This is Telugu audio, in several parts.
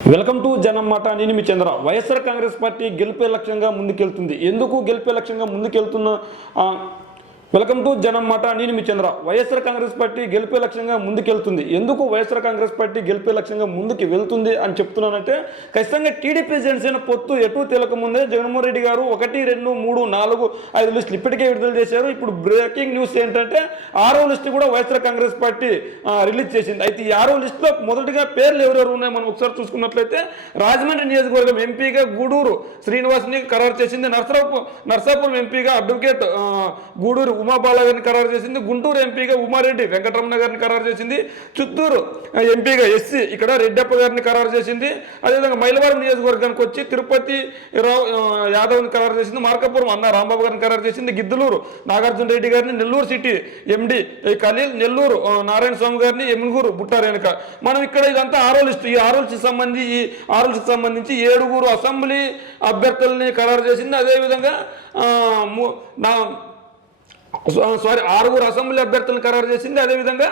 వెల్కమ్ టు జనం మాట. నేను మీ చంద్ర. వైఎస్ఆర్ కాంగ్రెస్ పార్టీ గెలిపే లక్ష్యంగా ముందుకెళ్తుంది. ఎందుకు గెలిపే లక్ష్యంగా ముందుకెళ్తున్న వెల్కమ్ టు జనం మాట. నేను మీ చంద్ర. వైఎస్ఆర్ కాంగ్రెస్ పార్టీ గెలిపే లక్ష్యంగా ముందుకెళ్తుంది. ఎందుకు వైఎస్ఆర్ కాంగ్రెస్ పార్టీ గెలిపే లక్ష్యంగా ముందుకు వెళ్తుంది అని చెప్తున్నానంటే, ఖచ్చితంగా టీడీపీ జనసేన పొత్తు ఎటు తేలకముందే జగన్మోహన్ రెడ్డి గారు 1, 2, 3, 4, 5 లిస్టులు ఇప్పటికే విడుదల చేశారు. ఇప్పుడు బ్రేకింగ్ న్యూస్ ఏంటంటే 6వ లిస్టు కూడా వైఎస్ఆర్ కాంగ్రెస్ పార్టీ రిలీజ్ చేసింది. అయితే ఈ 6వ లిస్టులో మొదటిగా పేర్లు ఎవరెవరు ఉన్నాయో మనం ఒకసారి చూసుకున్నట్లయితే, రాజమండ్రి నియోజకవర్గం ఎంపీగా గూడూరు శ్రీనివాస్ని ఖరారు చేసింది. నర్సాపురం ఎంపీగా అడ్వకేట్ గూడూరు ఉమాబాల గారిని ఖరారు చేసింది. గుంటూరు ఎంపీగా ఉమారెడ్డి వెంకటరమణ గారిని ఖరారు చేసింది. చిత్తూరు ఎంపీగా ఎస్సీ ఇక్కడ రెడ్డప్ప గారిని ఖరారు చేసింది. అదేవిధంగా మైలవరం నియోజకవర్గానికి వచ్చి తిరుపతి యాదవ్ని ఖరారు చేసింది. మార్కాపురం అన్న రాంబాబు గారిని ఖరారు చేసింది. గిద్దలూరు నాగార్జున రెడ్డి గారిని, నెల్లూరు సిటీ ఎండి ఖలీల్, నెల్లూరు నారాయణ స్వామి గారిని, ఎమ్మిగూరు బుట్టారేనుక. మనం ఇక్కడ ఇదంతా 6వ లిస్టు. ఈ 6వ లిస్టుకి సంబంధించి 7 అసెంబ్లీ అభ్యర్థుల్ని ఖరారు చేసింది. అదేవిధంగా 6 అసెంబ్లీ అభ్యర్థులను ఖరారు చేసింది. అదేవిధంగా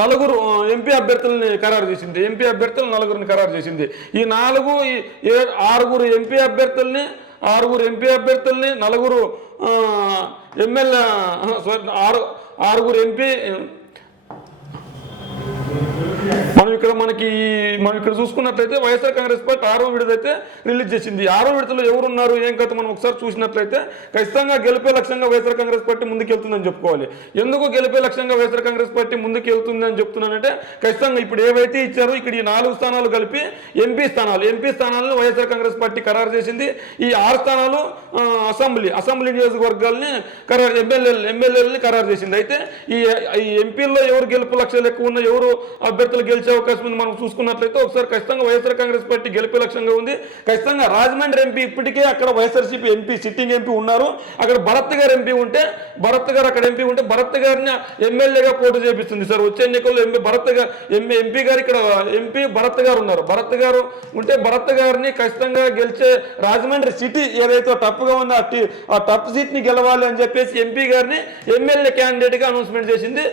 4 ఎంపీ అభ్యర్థులని ఖరారు చేసింది. ఎంపీ అభ్యర్థులు 4 ఖరారు చేసింది. ఈ 6 ఎంపీ అభ్యర్థుల్ని 4 ఎమ్మెల్యే 6 ఎంపీ మనం ఇక్కడ చూసుకున్నట్లయితే వైఎస్ఆర్ కాంగ్రెస్ పార్టీ 6వ విడతైతే రిలీజ్ చేసింది. 6వ విడతలో ఎవరున్నారు ఏం కథ మనం ఒకసారి చూసినట్లయితే, ఖచ్చితంగా గెలిపే లక్ష్యంగా వైఎస్ఆర్ కాంగ్రెస్ పార్టీ ముందుకెళ్తుందని చెప్పుకోవాలి. ఎందుకు గెలిపే లక్ష్యంగా వైఎస్ఆర్ కాంగ్రెస్ పార్టీ ముందుకెళ్తుంది అని చెప్తున్నానంటే, ఖచ్చితంగా ఇప్పుడు ఏవైతే ఇచ్చారో ఇక్కడ ఈ 4 స్థానాలు కలిపి ఎంపీ స్థానాలను వైఎస్ఆర్ కాంగ్రెస్ పార్టీ ఖరారు చేసింది. ఈ 6 స్థానాలు అసెంబ్లీ నియోజకవర్గాల్ని ఎమ్మెల్యేలని ఖరారు చేసింది. అయితే ఈ ఎంపీల్లో ఎవరు గెలుపు లక్ష్యాలు ఎక్కువ ఉన్న, ఎవరు అభ్యర్థులు గెలిచే అవకాశం ఉంది మనం చూసుకున్నట్లయితే, ఒకసారి ఖచ్చితంగా వైఎస్ఆర్ కాంగ్రెస్ పార్టీ గెలిపే లక్ష్యంగా ఉంది. ఖచ్చితంగా రాజమండ్రి ఎంపీ ఇప్పటికే అక్కడ వైఎస్ఆర్సీపీ ఎంపీ సిట్టింగ్ ఎంపీ ఉన్నారు. అక్కడ భరత్ గారు ఉంటే భరత్ గారిని ఎమ్మెల్యేగా పోటీ చేపిస్తుంది. సార్ వచ్చే ఎన్నికల్లో ఎంపీ గారు ఇక్కడ ఎంపీ భరత్ గారు ఉన్నారు. భరత్ గారిని ఖచ్చితంగా గెలిచే రాజమండ్రి సిటీ ఏదైతే టఫ్గా ఉందో ఆ టఫ్ సీట్ని గెలవాలి అని చెప్పేసి ఎంపీ గారిని ఎమ్మెల్యే క్యాండిడేట్గా అనౌన్స్మెంట్ చేసింది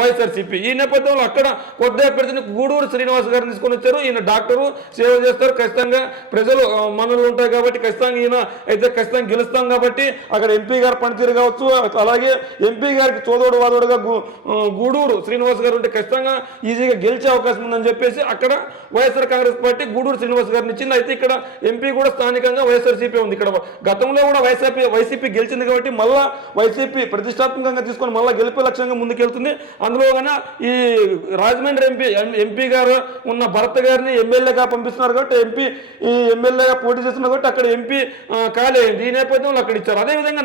వైఎస్ఆర్సీపీ. ఈ నేపథ్యంలో అక్కడ కొత్త అభ్యర్థిని గూడూరు శ్రీనివాస్ గారిని తీసుకొని వచ్చారు. ఈయన డాక్టరు, సేవ చేస్తారు. ఖచ్చితంగా ప్రజలు మనలు ఉంటాయి కాబట్టి ఖచ్చితంగా ఈయన అయితే ఖచ్చితంగా గెలుస్తాం కాబట్టి అక్కడ ఎంపీ గారు పనితీరు కావచ్చు. అలాగే ఎంపీ గారికి చోదోడు వాదోడుగా గూడూరు శ్రీనివాస్ గారు ఉంటే ఖచ్చితంగా ఈజీగా గెలిచే అవకాశం ఉందని చెప్పేసి అక్కడ వైఎస్ఆర్ కాంగ్రెస్ పార్టీ గూడూరు శ్రీనివాస్ గారిని ఇచ్చింది. అయితే ఇక్కడ ఎంపీ కూడా స్థానికంగా వైఎస్ఆర్సీపీ ఉంది. ఇక్కడ గతంలో కూడా వైసీపీ గెలిచింది కాబట్టి మళ్ళా వైసీపీ ప్రతిష్టాత్మకంగా తీసుకొని మళ్ళీ గెలిపే లక్ష్యంగా ముందుకెళ్తుంది. అందులో కన్నా ఈ రాజమండ్రి ఎంపీ గారు ఉన్న భరత్ గారిని ఎమ్మెల్యేగా పంపిస్తున్నారు కాబట్టి ఎమ్మెల్యేగా పోటీ చేస్తున్నారు కాబట్టి అక్కడ ఎంపీ ఖాళీ అయింది. ఈ నేపథ్యంలో అక్కడ ఇచ్చారు. అదేవిధంగా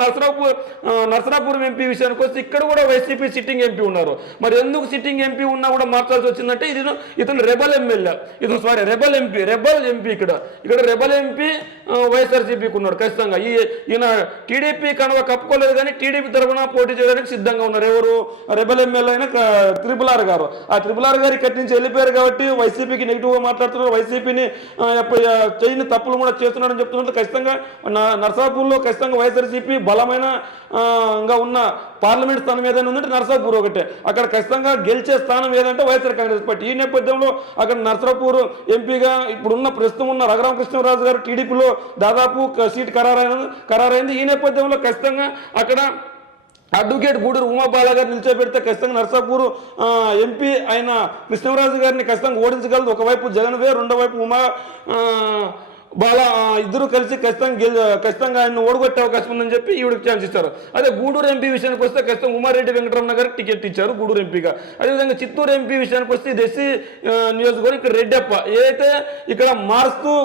నరసరాపురం ఎంపీ విషయానికి వస్తే ఇక్కడ కూడా వైసీపీ సిట్టింగ్ ఎంపీ ఉన్నారు. మరి ఎందుకు సిట్టింగ్ ఎంపీ ఉన్నా కూడా మార్చాల్సి వచ్చిందంటే, ఇతను రెబల్ ఎంపీ ఇక్కడ రెబల్ ఎంపీ వైఎస్ఆర్సీపీకి ఉన్నాడు. ఖచ్చితంగా ఈయన టీడీపీ కనుక కప్పుకోలేదు కానీ టీడీపీ తరఫున పోటీ చేయడానికి సిద్ధంగా ఉన్నారు. ఎవరు రెబల్ ఎమ్మెల్యే అయిన త్రిపుల్ గారు. ఆ త్రిపుల్ గారు ఇక్కడి నుంచి వెళ్ళిపోయారు కాబట్టి వైసీపీకి నెగిటివ్గా మాట్లాడుతున్నారు. వైసీపీని చేయని తప్పులు కూడా చేస్తున్నారని చెప్తున్నారు. ఖచ్చితంగా నర్సాపూర్లో ఖచ్చితంగా వైఎస్ఆర్సీపీ బలమైన ఉన్న పార్లమెంట్ స్థానం ఏదైనా ఉందంటే నర్సాపూర్ ఒకటే. అక్కడ ఖచ్చితంగా గెలిచే స్థానం ఏదంటే వైఎస్ఆర్ కాంగ్రెస్ పార్టీ. ఈ నేపథ్యంలో అక్కడ నర్సాపూర్ ఎంపీగా ప్రస్తుతం ఉన్న రఘురామకృష్ణరాజు గారు టీడీపీలో దాదాపు సీట్ ఖరారైంది. ఈ నేపథ్యంలో ఖచ్చితంగా అక్కడ అడ్వకేట్ గూడూరు ఉమాబాల గారిని నిలిచోబెడితే ఖచ్చితంగా నర్సాపూర్ ఎంపీ అయిన కృష్ణరాజు గారిని ఖచ్చితంగా ఓడించగలదు. ఒకవైపు జగన్ వే, రెండో వైపు ఉమా బాల ఇద్దరు కలిసి ఖచ్చితంగా ఆయన ఓడగొట్టే అవకాశం ఉందని చెప్పి ఈవిడికి ఛాన్స్ ఇస్తారు. అదే గూడూరు ఎంపీ విషయానికి వస్తే ఖచ్చితంగా ఉమారెడ్డి వెంకటరమణ గారికి టికెట్ ఇచ్చారు గూడూరు ఎంపీగా. అదేవిధంగా చిత్తూరు ఎంపీ విషయానికి వస్తే ఎస్సీ నియోజకవర్గం ఇక్కడ రెడ్డప్ప ఏదైతే ఇక్కడ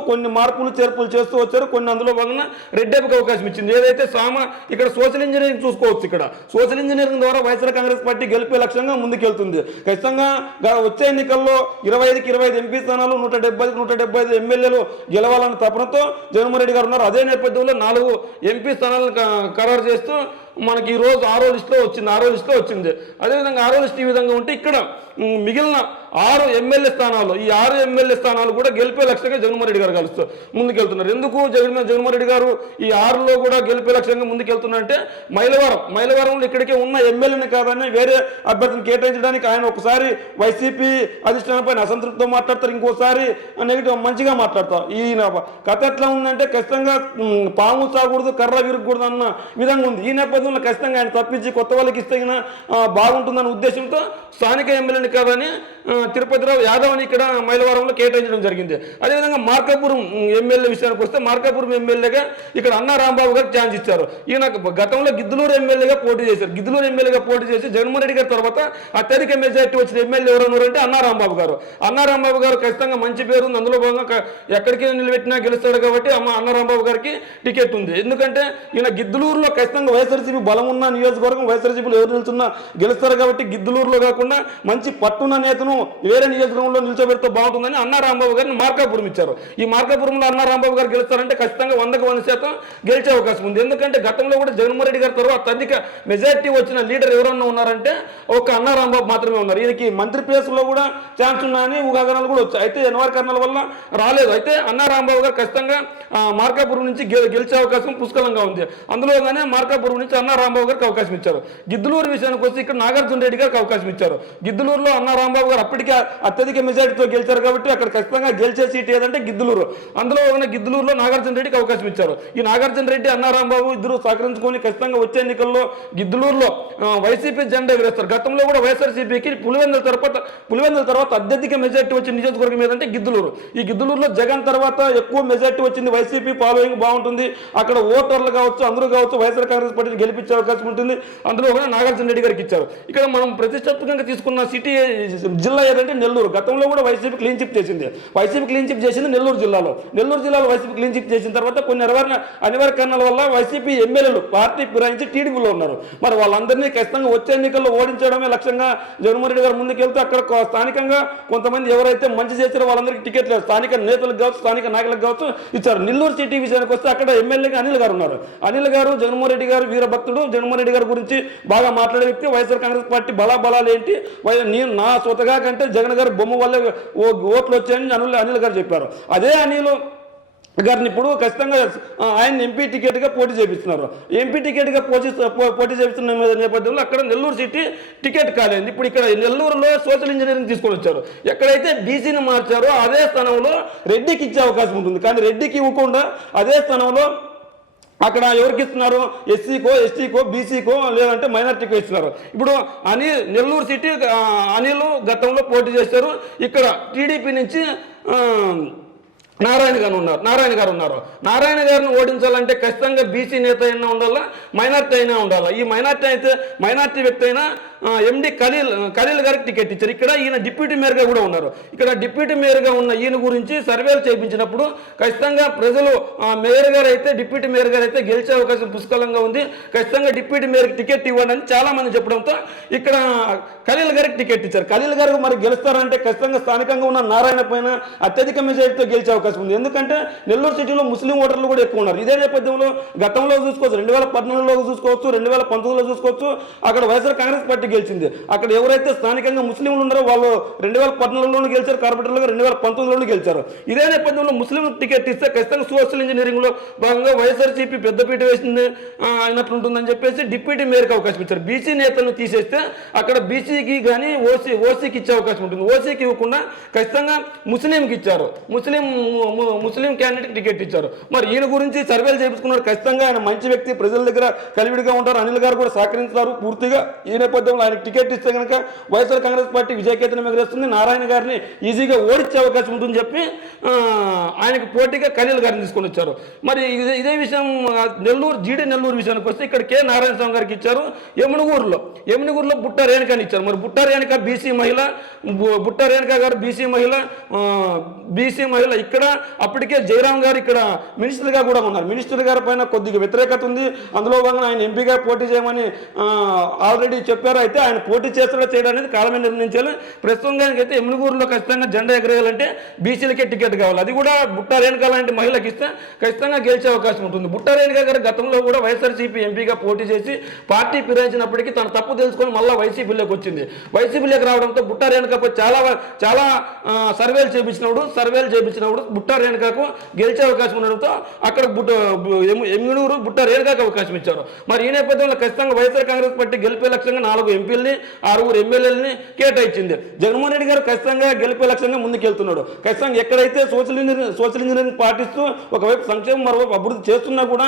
కొన్ని మార్పులు చేర్పులు చేస్తూ వచ్చారు. కొన్ని అందులో భాగంగా రెడ్డప్పకి అవకాశం ఇచ్చింది. ఏదైతే ఇక్కడ సోషల్ ఇంజనీరింగ్ చూసుకోవచ్చు. ఇక్కడ సోషల్ ఇంజనీరింగ్ ద్వారా వైఎస్ఆర్ కాంగ్రెస్ పార్టీ గెలిపే లక్ష్యంగా ముందుకెళ్తుంది. ఖచ్చితంగా వచ్చే ఎన్నికల్లో 25కి 25 ఎంపీ స్థానాలు, 170కి 175 ఎమ్మెల్యేలు గెలవాలని తపనతో జగన్మోహన్ రెడ్డి గారు ఉన్నారు. అదే నేపథ్యంలో 4 ఎంపీ స్థానాలను ఖరారు చేస్తూ మనకి ఈ రోజు 6వ లిస్టులో వచ్చింది. అదేవిధంగా 6వ లిస్ట్ ఈ విధంగా ఉంటే ఇక్కడ మిగిలిన 6 ఎమ్మెల్యే స్థానాలు, ఈ 6 ఎమ్మెల్యే స్థానాలు కూడా గెలిపే లక్ష్యంగా జగన్మోహన్ రెడ్డి గారు ముందుకెళ్తున్నారు. ఎందుకు జగన్మోహన్ రెడ్డి గారు ఈ 6లో కూడా గెలిపే లక్ష్యంగా ముందుకెళ్తున్నారంటే మైలవరంలో ఇక్కడికే ఉన్న ఎమ్మెల్యేని కాదని వేరే అభ్యర్థిని కేటాయించడానికి ఆయన ఒకసారి వైసీపీ అధిష్టానం పైన అసంతృప్తితో మాట్లాడతారు, ఇంకోసారి నెగిటివ్ మంచిగా మాట్లాడతారు. ఈయన కథ ఎట్లా ఉందంటే ఖచ్చితంగా పాము చాకూడదు కర్ర విరగకూడదు అన్న విధంగా ఉంది. ఈ నేపథ్యంలో ఖచ్చితంగా ఆయన తప్పించి కొత్త వాళ్ళకి ఇస్తే బాగుంటుందన్న ఉద్దేశంతో స్థానిక ఎమ్మెల్యేని కాదని తిరుపతిరావు యాదవ్ని ఇక్కడ మైలవరంలో కేటాయించడం జరిగింది. అదేవిధంగా మార్కాపురం ఎమ్మెల్యే విషయానికి వస్తే మార్కాపురం ఎమ్మెల్యేగా ఇక్కడ అన్నా రాంబాబు గారికి ఛాన్స్ ఇచ్చారు. ఈయన గతంలో గిద్దలూరు ఎమ్మెల్యేగా పోటీ చేశారు. గిద్దలూరు ఎమ్మెల్యేగా పోటీ చేసి జగన్మోహన్ రెడ్డి గారి తర్వాత అత్యధిక మెజార్టీ వచ్చిన ఎమ్మెల్యే ఎవరన్నారంటే అన్నా రాంబాబు గారు. అన్నా రాంబాబు గారు ఖచ్చితంగా మంచి పేరు ఉంది, అందులో భాగంగా ఎక్కడికి నిలబెట్టినా గెలుస్తాడు కాబట్టి అన్నా రాంబాబు గారికి టికెట్ ఉంది. ఎందుకంటే ఈయన గిద్దలూరులో ఖచ్చితంగా వైఎస్ఆర్సీపీ బలం ఉన్న నియోజకవర్గం, వైఎస్ఆర్సీపీలో ఎవరు నిలుచున్నా గెలుస్తారు కాబట్టి గిద్దలూరులో కాకుండా మంచి పట్టున్న నేతను వేరే నియోజకవర్గంలో నిల్చోబెడితే బాగుంటుందని అన్నా రాంబాబు గారిని మార్కాపురం ఇచ్చారు. ఈ మార్కాపురంలో అన్నా రాంబాబు గారు గెలుస్తారంటే ఖచ్చితంగా 100% గెలిచే అవకాశం ఉంది. ఎందుకంటే గతంలో కూడా జగన్మోహన్ రెడ్డి గారి తర్వాత అత్యధిక మెజార్టీ వచ్చిన లీడర్ ఎవరన్నా ఉన్నారంటే ఒక అన్నా రాంబాబు మాత్రమే ఉన్నారు. ఈయనకి మంత్రి ప్లేస్లో కూడా ఛాన్స్ ఉన్నాయని ఊహాగానాలు కూడా వచ్చాయి. అయితే ఎన్వర్ కర్నల్ వల్ల రాలేదు. అయితే అన్నా రాంబాబు గారు ఖచ్చితంగా మార్కాపురం నుంచి గెలిచే అవకాశం పుష్కలంగా ఉంది. అందులోగానే మార్కాపురం నుంచి అన్నా రాంబాబు గారికి అవకాశం ఇచ్చారు. గిద్దలూరు విషయానికి వచ్చి ఇక్కడ నాగార్జున రెడ్డి గారికి అవకాశం ఇచ్చారు. గిద్దలూరులో అన్నా రాంబాబు గారు అప్పటికే అత్యధిక మెజార్టీతో గెలిచారు కాబట్టి అక్కడ ఖచ్చితంగా గెలిచే సీట్ ఏదంటే గిద్దలూరు. అందులో గిద్దలూరులో నాగార్జున రెడ్డికి అవకాశం ఇచ్చారు. ఈ నాగార్జున రెడ్డి అన్నా రాంబాబు ఇద్దరు సహకరించుకొని ఖచ్చితంగా వచ్చే ఎన్నికల్లో గిద్దలూరులో వైసీపీ జెండా ఎగరేస్తారు. గతంలో కూడా వైఎస్ఆర్సీపీకి పులివెందుల తర్వాత అత్యధిక మెజార్టీ వచ్చిన నియోజకవర్గం ఏదంటే గిద్దలూరు. ఈ గిద్దలూరులో జగన్ తర్వాత ఎక్కువ మెజార్టీ వచ్చింది, వైసీపీ ఫాలోయింగ్ బాగుంటుంది, అక్కడ ఓటర్లు కావచ్చు అందరూ కావచ్చు వైఎస్ఆర్ కాంగ్రెస్ పార్టీని గెలిపించే అవకాశం ఉంటుంది. అందులో కూడా నాగార్జున రెడ్డి గారికి ఇచ్చారు. ఇక్కడ మనం ప్రతిష్టాత్మకంగా తీసుకున్న సిటీ జిల్లా ఏదంటే నెల్లూరు. గతంలో కూడా వైసీపీ క్లీన్ చిప్ చేసింది. నెల్లూరు జిల్లాలో వైసీపీ క్లీన్ చిప్ చేసిన తర్వాత కొన్ని అనివార్య కారణాల వల్ల వైసీపీ ఎమ్మెల్యేలు పార్టీ ఫిరాయించి టీడీపీలో ఉన్నారు. మరి వాళ్ళందరినీ ఖచ్చితంగా వచ్చే ఎన్నికల్లో ఓడించడమే లక్ష్యంగా జగన్మోహన్ రెడ్డి గారు ముందుకెళ్తే అక్కడ స్థానికంగా కొంతమంది ఎవరైతే మంచి చేశారో వాళ్ళందరికీ టికెట్ లేదు. స్థానిక నేతలకు కావచ్చు, స్థానిక నాయకులకు కావచ్చు ఇచ్చారు. నెల్లూరు సిటీ విషయానికి వస్తే అక్కడ ఎమ్మెల్యేగా అనిల్ గారు ఉన్నారు. అనిల్ గారు జగన్మోహన్ రెడ్డి గారు వీరభక్తుడు, జగన్మోహన్ రెడ్డి గారి గురించి బాగా మాట్లాడే వ్యక్తి. వైఎస్ఆర్ కాంగ్రెస్ పార్టీ బలాబలాలు ఏంటి, నేను నా స్వతగా కంటే జగన్ గారు బొమ్మ వల్లే ఓట్లు వచ్చాయని అనిల్ గారు చెప్పారు. అదే అనిల్ గారిని ఇప్పుడు ఖచ్చితంగా ఆయన ఎంపీ టికెట్గా పోటీ చేపిస్తున్నారు. ఎంపీ టికెట్గా పోటీ చేపిస్తున్న నేపథ్యంలో అక్కడ నెల్లూరు సిటీ టికెట్ కాలేదు. ఇప్పుడు ఇక్కడ నెల్లూరులో సోషల్ ఇంజనీరింగ్ తీసుకొని వచ్చారు. ఎక్కడైతే బీసీని మార్చారో అదే స్థానంలో రెడ్డికి ఇచ్చే అవకాశం ఉంటుంది. కానీ రెడ్డికి ఇవ్వకుండా అదే స్థానంలో అక్కడ ఎవరికి ఇస్తున్నారు, ఎస్సీకో, ఎస్టీకో, బీసీకో లేదంటే మైనార్టీకో ఇస్తున్నారు. ఇప్పుడు నెల్లూరు సిటీ అనిల్ గతంలో పోటీ చేశారు. ఇక్కడ టీడీపీ నుంచి నారాయణ గారు ఉన్నారు. నారాయణ గారిని ఓడించాలంటే ఖచ్చితంగా బీసీ నేత అయినా ఉండాలా, మైనార్టీ అయినా ఉండాలా. ఈ మైనార్టీ వ్యక్తి అయినా ఎండి ఖలీల్ గారికి టికెట్ ఇచ్చారు. ఇక్కడ ఈయన డిప్యూటీ మేయర్గా కూడా ఉన్నారు. ఇక్కడ డిప్యూటీ మేయర్గా ఉన్న ఈయన గురించి సర్వేలు చేయించినప్పుడు ఖచ్చితంగా ప్రజలు మేయర్ గారు అయితే డిప్యూటీ మేయర్ గారు అయితే గెలిచే అవకాశం పుష్కలంగా ఉంది, ఖచ్చితంగా డిప్యూటీ మేయర్కి టికెట్ ఇవ్వండి అని చాలా మంది చెప్పడంతో ఇక్కడ ఖలీల్ గారికి టికెట్ ఇచ్చారు. ఖలీల్ గారు మరి గెలుస్తారంటే ఖచ్చితంగా స్థానికంగా ఉన్న నారాయణ పైన అత్యధిక మెజారిటీతో గెలిచే అవకాశం ఉంది. ఎందుకంటే నెల్లూరు సిటీలో ముస్లిం ఓటర్లు కూడా ఎక్కువ ఉన్నారు. ఇదే నేపథ్యంలో గతంలో చూసుకోవచ్చు, 2014లో చూసుకోవచ్చు, 2019లో చూసుకోవచ్చు, అక్కడ వైఎస్ఆర్ కాంగ్రెస్ పార్టీ గెలిచింది. అక్కడ ఎవరైతే స్థానికంగా ముస్లింలు ఉన్నారో వాళ్ళు 2014లోనూ గెలిచారు, కార్పొరేటర్లుగా 2019లోనూ గెలిచారు. ఇదే నేపథ్యంలో ముస్లిం టికెట్ ఇస్తే ఖచ్చితంగా సోషల్ ఇంజనీరింగ్ లో భాగంగా వైఎస్ఆర్సీపీ పెద్దపీట వేసింది అయినట్లుంటుందని చెప్పేసి డిప్యూటీ మేయర్కి అవకాశం ఇచ్చారు. బీసీ నేతలను తీసేస్తే అక్కడ బీసీకి కానీ ఓసీకి ఇచ్చే అవకాశం ఉంటుంది. ఓసీకి ఇవ్వకుండా ఖచ్చితంగా ముస్లింకి ఇచ్చారు. ముస్లిం క్యాండిడేట్ టికెట్ ఇచ్చారు. మరి ఈయన గురించి సర్వేలు చేయించుకున్నారు. ఖచ్చితంగా ఆయన మంచి వ్యక్తి, ప్రజల దగ్గర కలివిడిగా ఉంటారు. అనిల్ గారు కూడా సహకరించారు పూర్తిగా. ఈ నేపథ్యంలో ఆయనకు టికెట్ ఇస్తే కనుక వైఎస్ఆర్ కాంగ్రెస్ పార్టీ విజయకేతనం ఎగరేస్తుంది, నారాయణ గారిని ఈజీగా ఓడించే అవకాశం ఉంటుందని చెప్పి ఆయనకు పోటీగా ఖలీల్ గారిని తీసుకొని వచ్చారు. మరి ఇదే విషయం నెల్లూరు విషయానికి వస్తే ఇక్కడ కే నారాయణ స్వామి గారికి ఇచ్చారు. ఎమ్మినిగూరులో బుట్ట రేణుకాని ఇచ్చారు. మరి బుట్ట రేణుక బీసీ మహిళ, బుట్ట రేణుక గారు బీసీ మహిళ ఇక్కడ కూడా అప్పటికే జయరాం గారు ఇక్కడ మినిస్టర్గా కూడా ఉన్నారు. మినిస్టర్ గారి పైన కొద్దిగా వ్యతిరేకత ఉంది. అందులో భాగంగా ఆయన ఎంపీగా పోటీ చేయమని ఆల్రెడీ చెప్పారు. అయితే ఆయన పోటీ చేస్తాడో చేయడం అనేది కాలమే నిర్ణయించాలి. ప్రస్తుతానికి అయితే ఎమ్మిగూరులో ఖచ్చితంగా జెండా ఎగరేయాలంటే బీసీలకే టికెట్ కావాలి. అది కూడా బుట్టా రేణుక లాంటి మహిళకి ఇస్తే ఖచ్చితంగా గెలిచే అవకాశం ఉంటుంది. బుట్టా రేణుక గారు గతంలో కూడా వైఎస్ఆర్సీపీ ఎంపీగా పోటీ చేసి పార్టీ ఫిరాయించినప్పటికీ తన తప్పు తెలుసుకొని మళ్ళీ వైసీపీలోకి వచ్చింది. వైసీపీలోకి రావడంతో బుట్టా రేణుకపై చాలా సర్వేలు చేయించినప్పుడు బుట్టా రేణుకకు గెలిచే అవకాశం ఉండడంతో అక్కడ ఎమ్మిగనూరు బుట్టా రేణుకకు అవకాశం ఇచ్చారు. మరి ఈ నేపథ్యంలో ఖచ్చితంగా వైఎస్ఆర్ కాంగ్రెస్ పార్టీ గెలిపే లక్ష్యంగా 4 ఎంపీలని 6 ఎమ్మెల్యేలని కేటాయించింది. జగన్మోహన్ రెడ్డి గారు ఖచ్చితంగా గెలిపే లక్ష్యంగా ముందుకెళ్తున్నాడు. ఖచ్చితంగా ఎక్కడైతే సోషల్ ఇంజనీరింగ్ పాటిస్తూ ఒకవైపు సంక్షేమం మరోవైపు అభివృద్ధి చేస్తున్నా కూడా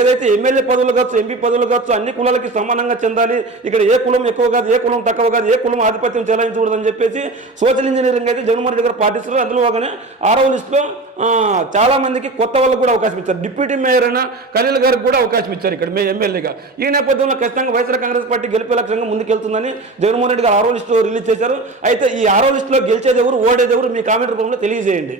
ఏదైతే ఎమ్మెల్యే పదవులు కావచ్చు, ఎంపీ పదవులు కావచ్చు, అన్ని కులాలకి సమానంగా చెందాలి. ఇక్కడ ఏ కులం ఎక్కువ కాదు, ఏ కులం తక్కువ కాదు, ఏ కులం ఆధిపత్యం చెలాయించకూడదని చెప్పేసి సోషల్ ఇంజనీరింగ్ అయితే జగన్మోహన్ రెడ్డి గారు పాటిస్తున్నారు. అందులో ఒకనే 6వ లిస్టులో చాలా మందికి కొత్త వాళ్ళకు కూడా అవకాశం ఇచ్చారు. డిప్యూటీ మేయర్ అయిన ఖలీల్ గారికి కూడా అవకాశం ఇచ్చారు ఇక్కడ ఎమ్మెల్యేగా. ఈ నేపథ్యంలో ఖచ్చితంగా వైఎస్ఆర్ కాంగ్రెస్ పార్టీ గెలిపే లక్ష్యంగా ముందుకెళ్తుందని జగన్మోహన్ రెడ్డి గారు 6వ లిస్టు రిలీజ్ చేశారు. అయితే ఈ 6వ లిస్టులో గెలిచేది ఎవరు, ఓడేది ఎవరు, మీ కామెంట్ రూపంలో తెలియజేయండి.